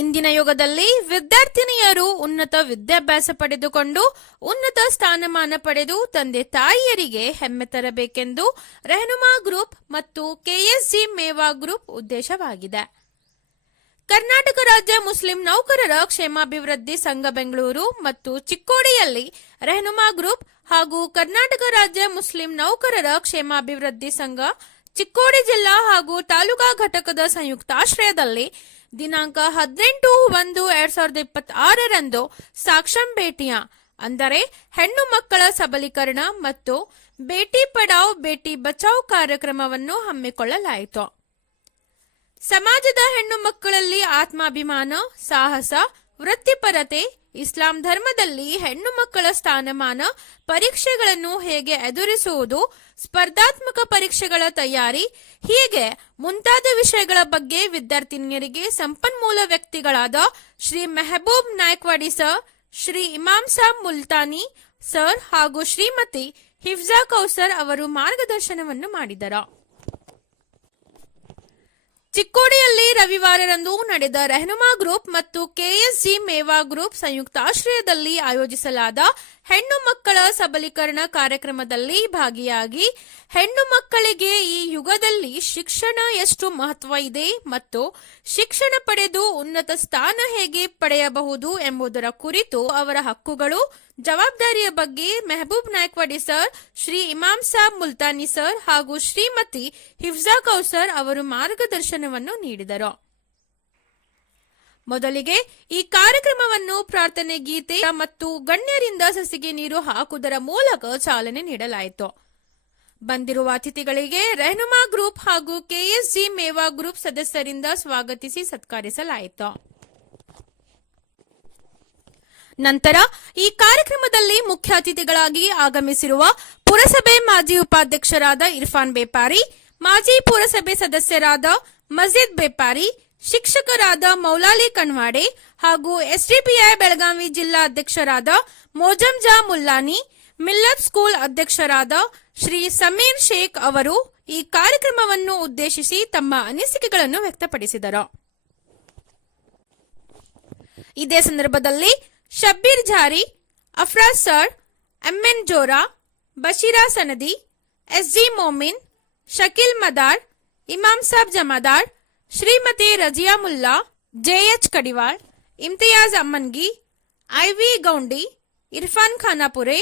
ಇಂದಿನ ಯುಗದಲ್ಲಿ ವಿದ್ಯಾರ್ಥಿನಿಯರು ಉನ್ನತ ವಿದ್ಯಾಭ್ಯಾಸ ಪಡೆದುಕೊಂಡು ಉನ್ನತ ಸ್ಥಾನಮಾನ ಪಡೆದು ತಂದೆ ತಾಯಿಯರಿಗೆ ಹೆಮ್ಮೆ ತರಬೇಕೆಂದು ರೆಹನುಮಾ ಗ್ರೂಪ್ ಮತ್ತು ಕೆಎಸ್ಜಿ ಮೇವಾ ಗ್ರೂಪ್ ಉದ್ದೇಶವಾಗಿದೆ. ಕರ್ನಾಟಕ ರಾಜ್ಯ ಮುಸ್ಲಿಂ ನೌಕರರ ಕ್ಷೇಮಾಭಿವೃದ್ಧಿ ಸಂಘ ಬೆಂಗಳೂರು ಮತ್ತು ಚಿಕ್ಕೋಡಿಯಲ್ಲಿ ರೆಹನುಮಾ ಗ್ರೂಪ್ ಹಾಗೂ ಕರ್ನಾಟಕ ರಾಜ್ಯ ಮುಸ್ಲಿಂ ನೌಕರರ ಕ್ಷೇಮಾಭಿವೃದ್ಧಿ ಸಂಘ ಚಿಕ್ಕೋಡಿ ಜಿಲ್ಲಾ ಹಾಗೂ ತಾಲೂಕಾ ಘಟಕದ ಸಂಯುಕ್ತಾಶ್ರಯದಲ್ಲಿ ದಿನಾಂಕ 18/1/2026 ರಂದು ಸಾಕ್ಷಂ ಭೇಟಿಯ ಅಂದರೆ ಹೆಣ್ಣು ಮಕ್ಕಳ ಸಬಲೀಕರಣ ಮತ್ತು ಬೇಟಿ ಪಡಾವ್ ಬೇಟಿ ಬಚಾವ್ ಕಾರ್ಯಕ್ರಮವನ್ನು ಹಮ್ಮಿಕೊಳ್ಳಲಾಯಿತು. ಸಮಾಜದ ಹೆಣ್ಣು ಮಕ್ಕಳಲ್ಲಿ ಆತ್ಮಾಭಿಮಾನ, ಸಾಹಸ, ವೃತ್ತಿಪರತೆ, ಇಸ್ಲಾಂ ಧರ್ಮದಲ್ಲಿ ಹೆಣ್ಣು ಮಕ್ಕಳ ಸ್ಥಾನಮಾನ, ಪರೀಕ್ಷೆಗಳನ್ನು ಹೇಗೆ ಎದುರಿಸುವುದು, ಸ್ಪರ್ಧಾತ್ಮಕ ಪರೀಕ್ಷೆಗಳ ತಯಾರಿ ಹೀಗೆ ಮುಂತಾದ ವಿಷಯಗಳ ಬಗ್ಗೆ ವಿದ್ಯಾರ್ಥಿನಿಯರಿಗೆ ಸಂಪನ್ಮೂಲ ವ್ಯಕ್ತಿಗಳಾದ ಶ್ರೀ ಮೆಹಬೂಬ್ ನಾಯಕ್ವಾಡಿ ಸರ್, ಶ್ರೀ ಇಮಾಮ್ ಸಾಬ್ ಮುಲ್ತಾನಿ ಸರ್ ಹಾಗೂ ಶ್ರೀಮತಿ ಹಿಫ್ಜಾ ಕೌಸರ್ ಅವರು ಮಾರ್ಗದರ್ಶನವನ್ನು ಮಾಡಿದರು. ಚಿಕ್ಕೋಡಿಯಲ್ಲಿ ರವಿವಾರರಂದು ನಡೆದ ರೆಹನುಮಾ ಗ್ರೂಪ್ ಮತ್ತು ಕೆಎಸ್ಜಿ ಮೇವಾ ಗ್ರೂಪ್ ಸಂಯುಕ್ತಾಶ್ರಯದಲ್ಲಿ ಆಯೋಜಿಸಲಾದ ಹೆಣ್ಣು ಮಕ್ಕಳ ಸಬಲೀಕರಣ ಕಾರ್ಯಕ್ರಮದಲ್ಲಿ ಭಾಗಿಯಾಗಿ ಹೆಣ್ಣು ಮಕ್ಕಳಿಗೆ ಈ ಯುಗದಲ್ಲಿ ಶಿಕ್ಷಣ ಎಷ್ಟು ಮಹತ್ವ ಇದೆ ಮತ್ತು ಶಿಕ್ಷಣ ಪಡೆದು ಉನ್ನತ ಸ್ಥಾನ ಹೇಗೆ ಪಡೆಯಬಹುದು ಎಂಬುದರ ಕುರಿತು ಅವರ ಹಕ್ಕುಗಳು, ಜವಾಬ್ದಾರಿಯ ಬಗ್ಗೆ ಮೆಹಬೂಬ್ ನಾಯಕ್ವಾಡಿ ಸರ್, ಶ್ರೀ ಇಮಾಮ್ ಸಾಬ್ ಮುಲ್ತಾನಿ ಸರ್ ಹಾಗೂ ಶ್ರೀಮತಿ ಹಿಫ್ಜಾ ಕೌಸರ್ ಅವರು ಮಾರ್ಗದರ್ಶನವನ್ನು ನೀಡಿದರು. ಮೊದಲಿಗೆ ಈ ಕಾರ್ಯಕ್ರಮವನ್ನು ಪ್ರಾರ್ಥನೆ ಗೀತೆ ಮತ್ತು ಗಣ್ಯರಿಂದ ಸಸಿಗೆ ನೀರು ಹಾಕುವುದರ ಮೂಲಕ ಚಾಲನೆ ನೀಡಲಾಯಿತು. ಬಂದಿರುವ ಅತಿಥಿಗಳಿಗೆ ರೆಹನುಮಾ ಗ್ರೂಪ್ ಹಾಗೂ ಕೆಎಸ್ಜಿ ಮೇವಾ ಗ್ರೂಪ್ ಸದಸ್ಯರಿಂದ ಸ್ವಾಗತಿಸಿ ಸತ್ಕರಿಸಲಾಯಿತು. ನಂತರ ಈ ಕಾರ್ಯಕ್ರಮದಲ್ಲಿ ಮುಖ್ಯ ಅತಿಥಿಗಳಾಗಿ ಆಗಮಿಸಿರುವ ಪುರಸಭೆ ಮಾಜಿ ಉಪಾಧ್ಯಕ್ಷರಾದ ಇರ್ಫಾನ್ ಬೇಪಾರಿ, ಮಾಜಿ ಪುರಸಭೆ ಸದಸ್ಯರಾದ ಮಜೀದ್ ಬೇಪಾರಿ, ಶಿಕ್ಷಕರಾದ ಮೌಲಾಲಿ ಕಣ್ವಾಡೆ ಹಾಗೂ ಎಸ್ಡಿಪಿಐ ಬೆಳಗಾವಿ ಜಿಲ್ಲಾ ಅಧ್ಯಕ್ಷರಾದ ಮೋಜಂಜಾ ಮುಲ್ಲಾನಿ, ಮಿಲ್ಲತ್ ಸ್ಕೂಲ್ ಅಧ್ಯಕ್ಷರಾದ ಶ್ರೀ ಸಮೀರ್ ಶೇಖ್ ಅವರು ಈ ಕಾರ್ಯಕ್ರಮವನ್ನು ಉದ್ದೇಶಿಸಿ ತಮ್ಮ ಅನಿಸಿಕೆಗಳನ್ನು ವ್ಯಕ್ತಪಡಿಸಿದರು. ಇದೇ ಸಂದರ್ಭದಲ್ಲಿ Shabbir Jari, Afraz sir, M N Jora, Bashira Sanadi, S G Momin, Shakeel Madar, Imam Sab Jamadar, Shrimati Raziya Mulla, J H Kadiwal, Imtiyaz Ammangi, I V Goundi, Irfan Khanapure,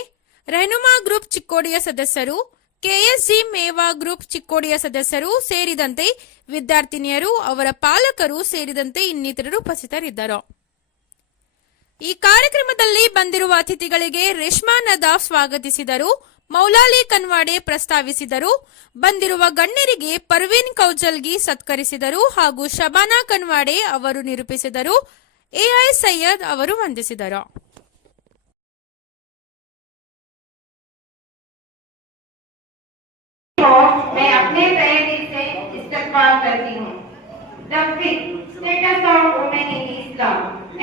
Rehnuma group ಚಿಕ್ಕೋಡಿಯ ಸದಸ್ಯರು, ಕೆಎಸ್ಜಿ ಮೇವಾ ಗ್ರೂಪ್ ಚಿಕ್ಕೋಡಿಯ ಸದಸ್ಯರು ಸೇರಿದಂತೆ ವಿದ್ಯಾರ್ಥಿನಿಯರು, ಅವರ ಪಾಲಕರು ಸೇರಿದಂತೆ ಇನ್ನಿತರರು ಉಪಸ್ಥಿತರಿದ್ದರು. ಈ ಕಾರ್ಯಕ್ರಮದಲ್ಲಿ ಬಂದಿರುವ ಅತಿಥಿಗಳಿಗೆ ರೇಷ್ಮಾ ನದಾಫ್ ಸ್ವಾಗತಿಸಿದರು, ಮೌಲಾಲಿ ಕನ್ವಾಡೆ ಪ್ರಸ್ತಾವಿಸಿದರು, ಬಂದಿರುವ ಗಣ್ಯರಿಗೆ ಪರ್ವೀನ್ ಕೌಜಲ್ಗಿ ಸತ್ಕರಿಸಿದರು ಹಾಗೂ ಶಬಾನಾ ಕನ್ವಾಡೆ ಅವರು ನಿರೂಪಿಸಿದರು. ಎಐ ಸೈಯದ್ ಅವರು ವಂದಿಸಿದರು.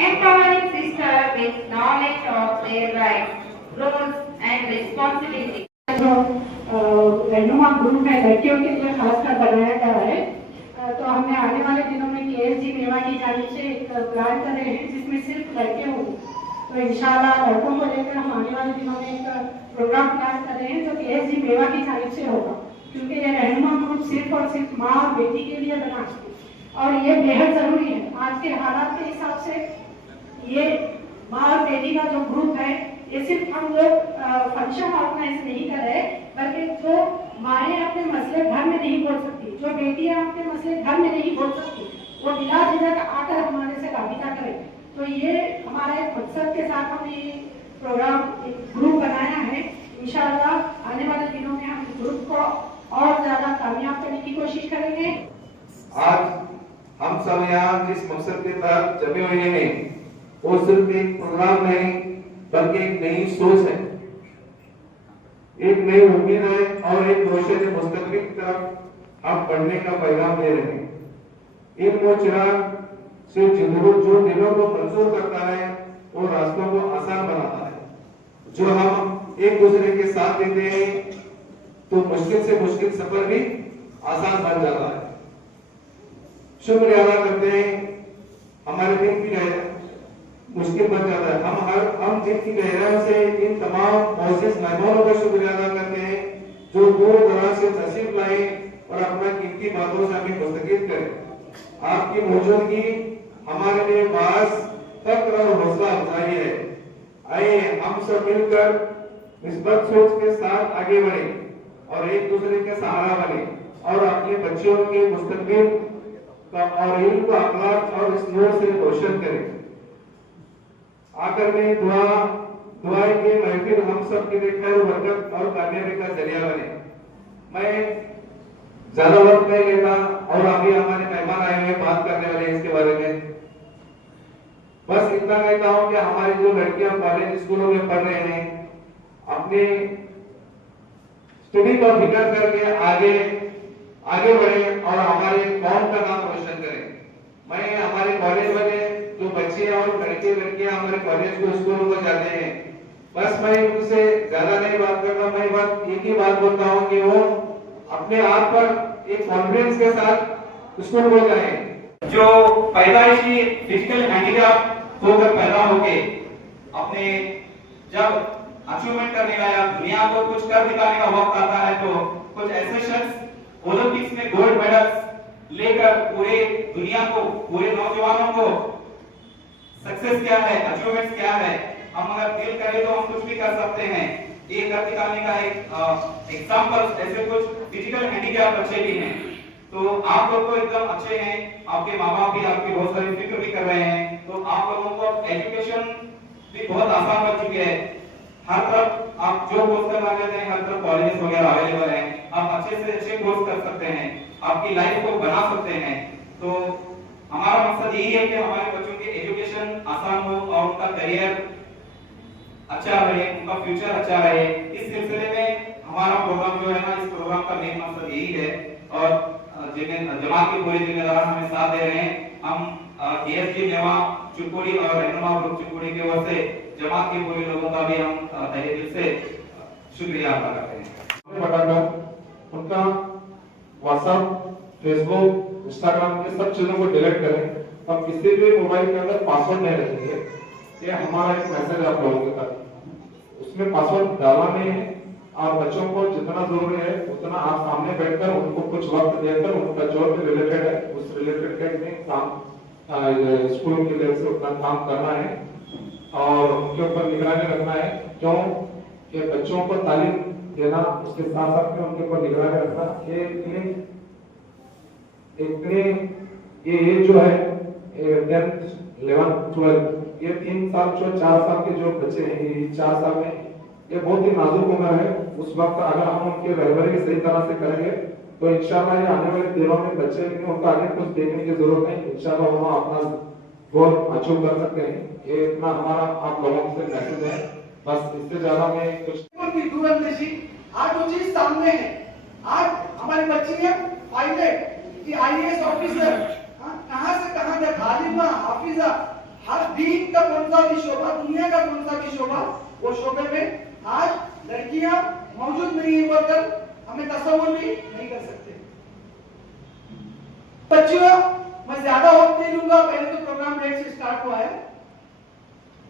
Empowering sisters with knowledge of their rights, roles and responsibilities. Rehnuma group में लड़कियों के लिए खासकर बनाया गया है, तो हमने आने वाले दिनों में केएसजी मेवा की जानिब से एक प्लान कर रहे हैं जिसमें सिर्फ लड़के होंगे. तो इंशाल्लाह लड़कों को लेकर हम आने वाले दिनों में एक प्रोग्राम प्लान कर रहे हैं जो केएसजी मेवा की जानिब से होगा, क्योंकि ये रेहनुमा ग्रुप सिर्फ और सिर्फ माँ और बेटी के लिए बना है और ये बेहद जरूरी है. आज के हालात के हिसाब से ये माँ और बेटी का जो ग्रुप है, ये सिर्फ हम लोग फंक्शन ऑर्गेनाइज नहीं कर रहे, बल्कि जो माएँ अपने मसले घर में नहीं बोल सकती, जो बेटियां अपने मसले घर में नहीं बोल सकती, वो बिला झिझक आकर हमारे से राबिता करें. तो ये हमारे मकसद के साथ हमने ये प्रोग्राम एक ग्रुप बनाया है. इंशाअल्लाह आने वाले दिनों में हम इस ग्रुप को और ज्यादा कामयाब करने की कोशिश करेंगे. आज हम सब यहाँ जिस मकसद के तहत जमे हुए हैं वो सिर्फ एक प्रोग्राम नहीं बल्कि एक नई सोच है, एक नई उम्मीद है और एक रोशन मुस्तकबिल की तरफ हम बढ़ने का पैगाम दे रहे हैं. इन वो चिराग से जो दिलों को मंजूर करता है वो रास्तों को आसान बनाता है. जो हम एक दूसरे के साथ देते हैं तो मुश्किल से मुश्किल सफर भी आसान बन जाता है. शुक्रिया अदा करते हैं हमारे दिन की की गहराइयों से इन तमाम मौजूद मेहमानों का शुक्रिया अदा करते हैं जो दूर दराज से तशरीफ लाए और अपना कीमती बातों से हमें मुस्तकिल करें। आपकी मौजूदगी हमारे लिए बास फक्र और हौसला अफजाई है। आइए हम सब मिलकर निस्बत सोच के साथ आगे बढ़े और एक दूसरे के सहारा बने और अपने बच्चों के मुस्तकबिल का और इल्म को अखलाक और इस नूर से रोशन करें। आकर में दुआएं के महफिल हम सब के लिए खैर बरकत और कामयाबी का जरिया बने। मैं ज्यादा वक्त नहीं लेता और अभी हमारे मेहमान आए हुए बात करने वाले इसके बारे में। बस इतना कहता हूं कि हमारी जो लड़कियां कॉलेज स्कूलों में पढ़ रहे हैं अपने स्टडी को फिक्र करके आगे बढ़े और हमारे कौम का नाम रोशन करें। मैं हमारे कॉलेज वाले जो बच्चे और लड़के लड़कियां हमारे कॉलेज को स्कूलों को जाते हैं, बस मैं उनसे ज्यादा नहीं बात करता। मैं बस एक ही बात बोलता हूं कि वो अपने आप पर एक कॉन्फिडेंस के साथ स्कूल को जाएं। जो पैदाइशी फिजिकल हैंडीकैप होकर पैदा होके अपने जब अचीवमेंट करने का या दुनिया को कुछ कर दिखाने का वक्त आता है तो कुछ ऐसे शख्स ओलंपिक्स में गोल्ड मेडल्स लेकर पूरे दुनिया को, पूरे नौजवानों को सक्सेस क्या है, अचीवमेंट्स क्या है, हम अगर फील करें तो हम कुछ भी कर सकते हैं। ये कर दिखाने का एक एग्जांपल ऐसे कुछ फिजिकल हैंडीकैप बच्चे भी हैं। तो आप लोग तो एकदम अच्छे हैं, आपके माँ बाप भी आपकी बहुत सारी फिक्र भी कर रहे हैं, तो आप लोगों को एजुकेशन भी बहुत आसान बन चुकी है। हर तरफ आप जो कोर्स करना चाहते हैं हर तरफ कॉलेजेस वगैरह अवेलेबल हैं, आप अच्छे से अच्छे कोर्स कर सकते हैं, आपकी लाइफ को बना सकते हैं। तो हमारा मकसद यही है कि हमारे बच्चों की एजुकेशन आसान हो और उनका करियर अच्छा रहे, उनका फ्यूचर अच्छा रहे। इस सिलसिले में हमारा प्रोग्राम जो है ना, इस प्रोग्राम का मेन मकसद यही है और जमात के पूरे जिम्मेदार हमें साथ दे रहे हैं। हम केएसजी मेवा चुनपुरी और रहनुमा ग्रुप चुनपुरी की ओर से जमात के पूरे लोगों का भी हम तहे दिल से शुक्रिया अदा करते हैं। बताकर उनका व्हाट्सएप, फेसबुक, इंस्टाग्राम ये सब चीजों को डिलीट करें। हम किसी भी मोबाइल के अंदर पासवर्ड नहीं रखेंगे। ये हमारा एक मैसेज आप लोगों के तक, उसमें पासवर्ड डालना नहीं है। आप बच्चों को जितना जरूरी है उतना आप सामने बैठकर उनको कुछ वक्त देकर उनका जो भी रिलेटेड है उस रिलेटेड के काम स्कूल के लेवल से उतना काम करना है और उनके ऊपर निगरानी रखना है। क्यों कि बच्चों को तालीम देना, उसके साथ साथ में उनके ऊपर निगरानी रखना, ये एज जो है 10th, 11th, 12th ये 3 साल जो 4 साल के जो बच्चे हैं, ये 4 साल में ये बहुत ही नाजुक उम्र है। उस वक्त अगर हम उनकी रहबरी सही तरह से करेंगे तो इंशाल्लाह ये आने वाले दिनों में बच्चे भी उनका आगे कुछ देखने की जरूरत नहीं, इंशाल्लाह वो अपना गोल अचीव कर सकते हैं। ये इतना हमारा आप लोगों से मैसेज है, बस इससे ज्यादा मैं कुछ की दूरंदेशी आज वो चीज सामने है। आज हमारी बच्ची है पायलट की आईएएस ऑफिसर, कहां से कहां तक आलिमा, हाफिजा, हर दीन का कौन सा भी शोभा, दुनिया का कौन सा भी शोभा, वो शोबे में आज लड़कियां मौजूद नहीं है बोलकर हमें तस्वुर भी नहीं कर सकते। बच्चियों मैं ज्यादा वक्त नहीं लूंगा, पहले तो प्रोग्राम लेट से स्टार्ट हुआ है।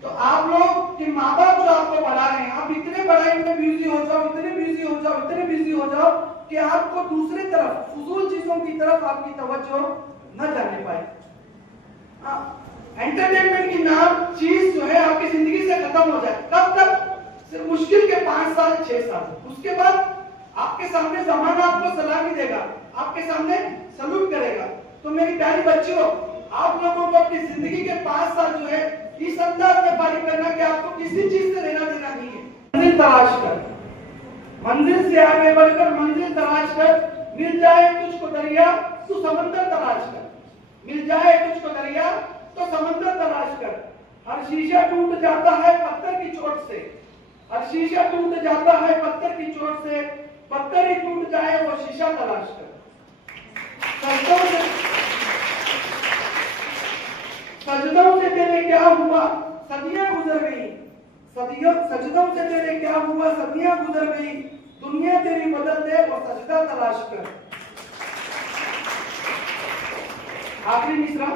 तो आप लोग के माँ बाप जो आपको पढ़ा रहे हैं, आप इतने पढ़ाई में बिजी हो जाओ, इतने बिजी हो जाओ, इतने बिजी हो जाओ कि आपको दूसरी तरफ फजूल चीजों की तरफ आपकी तवज्जो न जाने पाए। एंटरटेनमेंट की नाम चीज जो है आपकी जिंदगी से खत्म हो जाए। कब तक? सिर्फ मुश्किल के 5 साल 6 साल। उसके बाद आपके सामने जमाना आपको सलामी देगा, आपके सामने सलूट करेगा। तो मेरी प्यारी बच्चियों, आप लोगों को अपनी जिंदगी के 5 साल जो है इस अंदाज में पारित करना कि आपको किसी चीज से लेना देना नहीं है। मंजिल तलाश कर, मंजिल से आगे बढ़कर मंजिल तलाश कर, मिल जाए तुझको दरिया तो समंदर तलाश कर, मिल जाए तुझको दरिया तो समंदर तलाश कर। हर शीशा टूट जाता है पत्थर की चोट से, हर शीशा टूट जाता है पत्थर की चोट से, पत्थर ही टूट जाए वो शीशा तलाश कर। सजदों से तेरे क्या हुआ सदियां गुजर गई, सजदों से तेरे क्या हुआ सदियां गुजर गई, दुनिया तेरी बदल दे और सजदा तलाश कर। आखिरी मिसरा,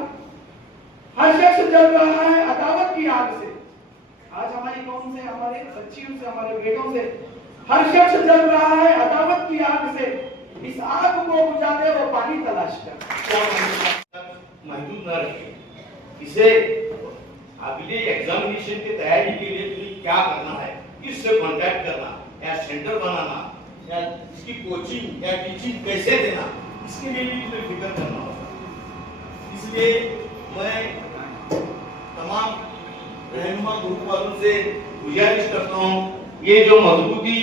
हर शख्स जल रहा है अदावत की आग से, आज हमारी कौम से, हमारे बच्चियों से, हमारे बेटों से हर शख्स जल रहा है अदावत की आग से। इस आग को बुझा दे वो पानी तलाश कर। महदूद न रखे इसे। अगले एग्जामिनेशन की तैयारी के लिए तुम्हें क्या करना है, किससे कांटेक्ट करना, या सेंटर बनाना, या इसकी कोचिंग या टीचिंग कैसे देना, इसके लिए भी तुम्हें फिक्र करना होगा। इसलिए मैं तमाम रहनुमा ग्रुप वालों से गुजारिश करता हूँ, ये जो मजबूती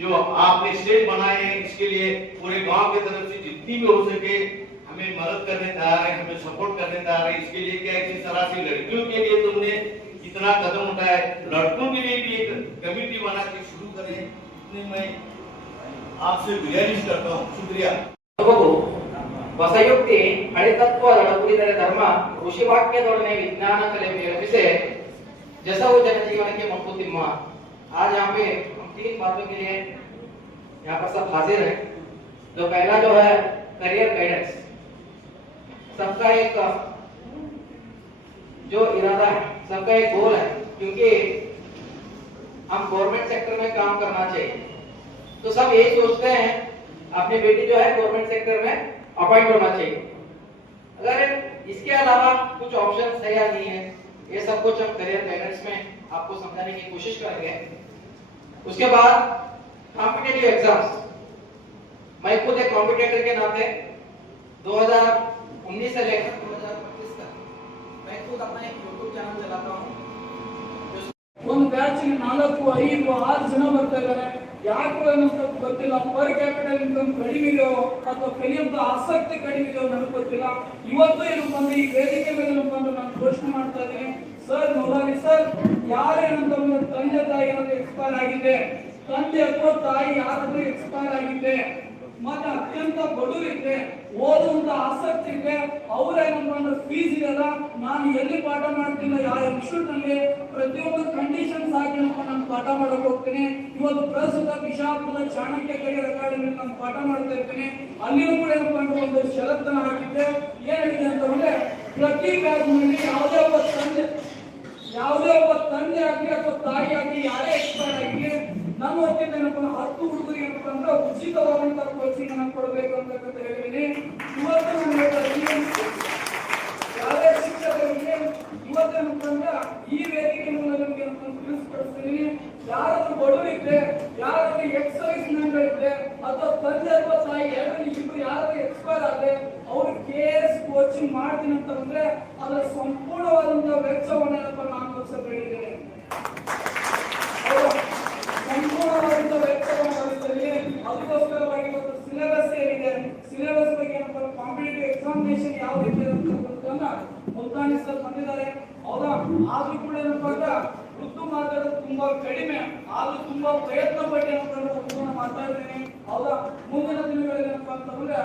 जो आपने स्टेज बनाए हैं, इसके लिए पूरे गांव की तरफ से जितनी भी हो सके हमें मदद करने तैयार है, हमें सपोर्ट करने तैयार है। इसके लिए क्या है, जिस तरह से लड़कियों के लिए तुमने इतना कदम उठाया, लड़कों के लिए भी एक कमेटी बना के शुरू करें, इसलिए मैं आपसे गुजारिश करता हूँ। शुक्रिया। ಹೊಸಯುಕ್ತಿ ಹಳಿತತ್ವದೊಡಗೂಡಿದರೆ ಧರ್ಮ ಋಷಿವಾಕ್ಯದೊಡನೆ विज्ञान कले मेलविसे जसವು जनजीवन के मंकुतिम्म। आज यहाँ पे हम 3 बातों के लिए यहाँ पर सब हाजिर है। जो पहला जो है करियर गाइडेंस, सबका एक जो इरादा है, सबका एक गोल है, क्योंकि हम गवर्नमेंट सेक्टर में काम करना चाहिए, तो सब यही सोचते हैं अपनी बेटी जो है गवर्नमेंट सेक्टर में अपॉइंट होना चाहिए। अगर इसके अलावा कुछ ऑप्शंस है या नहीं है, ये सब कुछ हम करियर गाइडेंस में आपको समझाने की कोशिश करेंगे। उसके बाद कॉम्पिटिटिव एग्जाम्स, मैं खुद एक कॉम्पिटिटर के नाते 2019 से लेकर 2025 तक मैं खुद अपना एक यूट्यूब चैनल चलाता हूँ। ಒಂದು ಬ್ಯಾಚ್ 4, 5, 6 ಜನ ಬರ್ತಾ ಇದ್ದಾರೆ। ಯಾಕೋ ಏನೋ ಗೊತ್ತಿಲ್ಲ, ಪರ್ ಕ್ಯಾಪಿಟಲ್ ಇನ್ಕಮ್ ಕಡಿಮೆ ಇದೆಯೋ ಅಥವಾ ಕಲಿಯುವಂತ ಆಸಕ್ತಿ ಕಡಿಮೆ ಇದೆಯೋ ನನಗೆ ಗೊತ್ತಿಲ್ಲ। ಇವತ್ತು ಏನಪ್ಪ ಅಂದ್ರೆ ಈ ವೇದಿಕೆ ಮೇಲೆ ಏನಪ್ಪ ಅಂದ್ರೆ ನಾನು ಘೋಷಣೆ ಮಾಡ್ತಾ ಇದ್ದೀನಿ, ಸರ್ ನೋಡಲಿ ಸರ್, ಯಾರೇನಂತಂದ್ರೆ ತಂದೆ ತಾಯಿ ಏನಾದ್ರು ಎಕ್ಸ್ಪೈರ್ ಆಗಿದೆ, ತಂದೆ ಅಥವಾ ತಾಯಿ ಯಾರಾದ್ರೂ ಎಕ್ಸ್ಪೈರ್ ಆಗಿದೆ, ಮತ್ತೆ ಅತ್ಯಂತ ಬಡವರಿದ್ರೆ, ಓದುವಂತ ಆಸಕ್ತಿ ಇದೆ, ಅವ್ರೇನಪ್ಪ ಅಂದ್ರೆ ಫೀಸ್ ಇದೆಲ್ಲ, ನಾನು ಎಲ್ಲಿ ಪಾಠ ಮಾಡ್ತಿಲ್ಲ, ಯಾವ ಇನ್ಸ್ಟಿಟ್ಯೂಟ್ ನಲ್ಲಿ ಪ್ರತಿಯೊಂದು ಕಂಡೀಷನ್ಸ್ ಹಾಕಿ ನಾನು ಪಾಠ ಮಾಡಕ್ ಹೋಗ್ತೀನಿ। ಇವತ್ತು ಪ್ರಸ್ತುತ ಬಿಜಾಪುರದ ಚಾಣಕ್ಯ ಕರಿಯರ್ ಅಕಾಡೆಮಿ ನಾನು ಪಾಠ ಮಾಡ್ತಾ ಇರ್ತೀನಿ, ಅಲ್ಲಿಯೂ ಕೂಡ ಏನಪ್ಪ ಅಂದ್ರೆ ಒಂದು ಷರತ್ತನ್ನ ಹಾಕಿದ್ದೆ। ಏನಿದೆ ಅಂತಂದ್ರೆ ಪ್ರತಿ ಬ್ಯಾಚ್ ನಲ್ಲಿ ಯಾವುದೇ ಒಬ್ಬ ತಂದೆ ಆಗಲಿ ಅಥವಾ ತಾಯಿ ಆಗಲಿ ಯಾರೇ ಎಕ್ಸ್ಪೈರ್ ಆಗಲಿ, ನಮ್ಮ ವತಿಯಿಂದ ಏನಪ್ಪ 10 ಹುಡುಗರಿಗೆ ಏನಪ್ಪ ಅಂದ್ರೆ ಉಚಿತವಾದಂತಹ ಕೋಚಿಂಗ್ ಅನ್ನು ಕೊಡಬೇಕು ಅಂತ ಹೇಳಿದ್ದೀನಿ। ಇವತ್ತು ಯಾವುದೇ ಶಿಕ್ಷಕರಿಗೆ ಇವತ್ತೇನಪ್ಪ ಅಂದ್ರೆ ಈ ವೇದಿಕೆ ಮೂಲಕ ನಿಮಗೆ ತಿಳಿಸ್ಕೊಡ್ತೀನಿ, ಯಾರಾದ್ರೂ ಬಡವರಿದ್ರೆ, ಯಾರಾದ್ರೂ ಎಕ್ಸೈಸ್ ಮೆಂಬರ್ ಇದ್ರೆ, ಅಥವಾ ತಂದೆ ಅಥವಾ ತಾಯಿ ಇಬ್ಬರು ಯಾರಾದ್ರೂ ಎಕ್ಸ್ಪೈರ್ ಆದ್ರೆ ಅವ್ರು KS ಕೋಚಿಂಗ್ ಮಾಡ್ತೀನಿ ಅಂತ ಅಂದ್ರೆ ಅದರ ಸಂಪೂರ್ಣವಾದಂತಹ ವೆಚ್ಚವನ್ನು ಏನಪ್ಪ ನಾನು ಹೇಳಿದ್ದೇನೆ, ಸಂಪೂರ್ಣವಾದಂತಹ ವೆಚ್ಚವನ್ನು ಭರಿಸ್ತೀನಿ। ಅದಕ್ಕೋಸ್ಕರವಾಗಿ ಇವತ್ತು ಸಿಲೆಬಸ್ ಏನಿದೆ, ಸಿಲೆಬಸ್ ಬಗ್ಗೆ ಏನಪ್ಪ ಕಾಂಪಿಟೇಟಿವ್ ಎಕ್ಸಾಮಿನೇಷನ್ ಯಾವ ರೀತಿ ಇರುತ್ತಂತ ಮುಲ್ತಾನಿಸಲು ಬಂದಿದ್ದಾರೆ, ಹೌದಾ? ಆದ್ರೂ ಕೂಡ ಏನಪ್ಪ ಅಂದ್ರೆ ಉರ್ದು ಮಾತಾಡೋದು ತುಂಬಾ ಕಡಿಮೆ, ಆದ್ರೂ ತುಂಬಾ ಪ್ರಯತ್ನ ಪಟ್ಟು ಏನಪ್ಪ ಅಂದ್ರೆ ಮಾತಾಡ್ತೀನಿ, ಹೌದಾ? ಮುಂದಿನ ದಿನಗಳಲ್ಲಿ ಏನಪ್ಪ ಅಂತಂದ್ರೆ